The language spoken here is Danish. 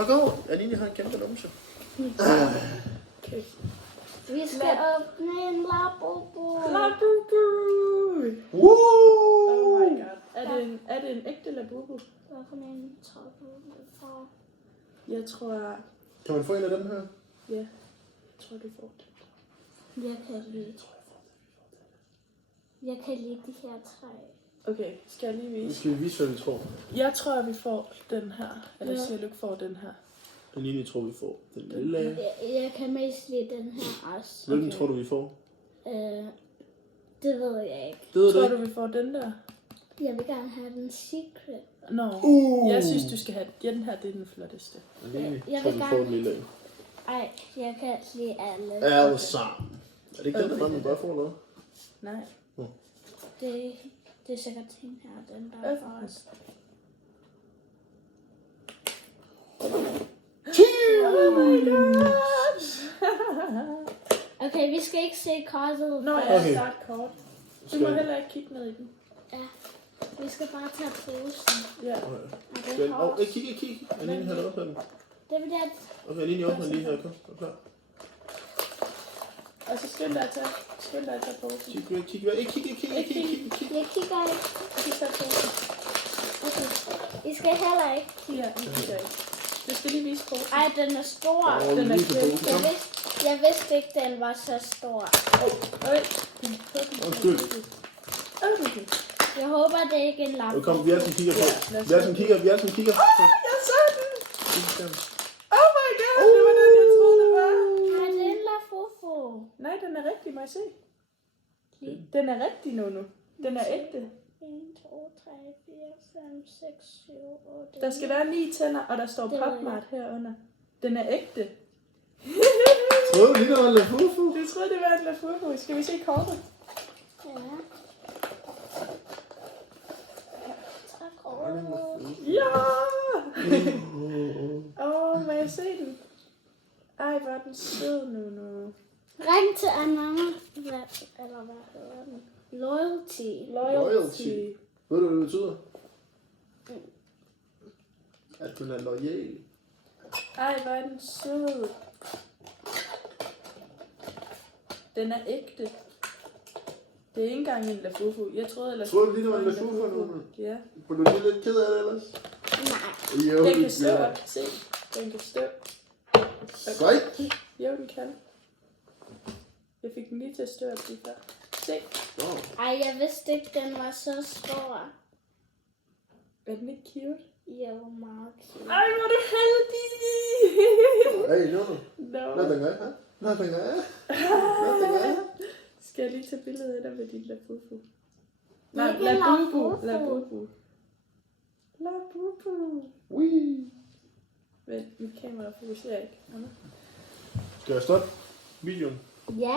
Fuck over. Aline har en kæmpe numse. Okay. Vi skal åbne en Labubu. Labubu! Woo! Oh my god. Er det en ægte Labubu? Hvad for en tror du får? Jeg tror... Kan man få en af dem her? Ja. Jeg tror, du får det. Jeg kan lide de her tre. Okay, skal jeg lige Nu vise? skal vi vise, hvad vi tror. Jeg tror, vi får den her. Eller Ja. siger du ikke får den her? Aline tror, vi får den lille. Jeg kan mest lide den her også. Hvilken Okay. tror du, vi får? Det ved jeg ikke. Det ved du Tror ikke. du, vi får den der? Jeg vil gerne have den secret. Nå, jeg synes, du skal have den her. Det er den flotteste. Aline Jeg tror, vil vi gerne- får den lille. Ej, jeg kan lide alle. Alle sammen. Er det ikke den, der bare, man bare får noget? Nej. Det er sikkert den her, den der er for os. Oh my god! Okay, vi skal ikke se kortet. Nå, jeg Okay. har start kort. Du må heller ikke kigge ned i den. Ja, vi skal bare tage posen. Ja. Og det Skal, er kig. Aline har noget på den. Det vil jeg... Okay, Aline åbner lige her. Kom, er du klar? Og så skynd dig at tage posen. Kig. Jeg kigger ikke. Og så tag posen. Okay. I skal heller ikke. Ja, vi kigger ikke. Du skal lige vise posen. Ej, den er stor. Den er kæmpe. Jeg vidste ikke, den var så stor. Øj. Undskyld. Okay. Jeg håber, det er ikke en lampe. Nu kom, vi er som kigger på. lad os Vi er som kigger. Jeg så den! Oh my god, det var den, jeg troede, det var. Nej, det er en Labubu. Nej, den er rigtig, må jeg se? Den er rigtig nu. Den er ægte. 1, 2, 3, 4, 5, 6, 7, 8, Der skal være 9 tænder, og der står Det ved jeg. Popmart herunder. Den er ægte. Troede du lige, der var en Labubu? Du troede, det var en Labubu. Skal vi se kortet? Ja. Tak over. Ja! Må jeg se den? Ej, hvor er den sød nu. Ring til Anna. Eller hvad hedder den? Loyalty. Loyalty. Ved du, hvad det betyder? At den er loyal. Ej, hvor er den sød. Den er ægte. Det er ikke engang en Labubu. Jeg troede ellers... Troede du lige, der var en Labubu nu? Ja. Var du lige lidt ked af det ellers? Nej. Jo, Den kan det stå gør. op. Se. Den kan stå. Sejt. Jo, den kan. Jeg fik den lige til at stå op lige før. Se. Nå. Ej, jeg vidste ikke, den var så stor. Er den ikke cute? Jeg var meget cute. Ej, hvor er du heldig! Hey, no. No. Nothing, huh? Nothing, Skal jeg lige tage billedet af dig med din Labubu? Det er Nej, ikke en Labubu. Labubu. Wee. Men mit kamera fokuserer ikke. Anna. Skal jeg stoppe videoen? Ja.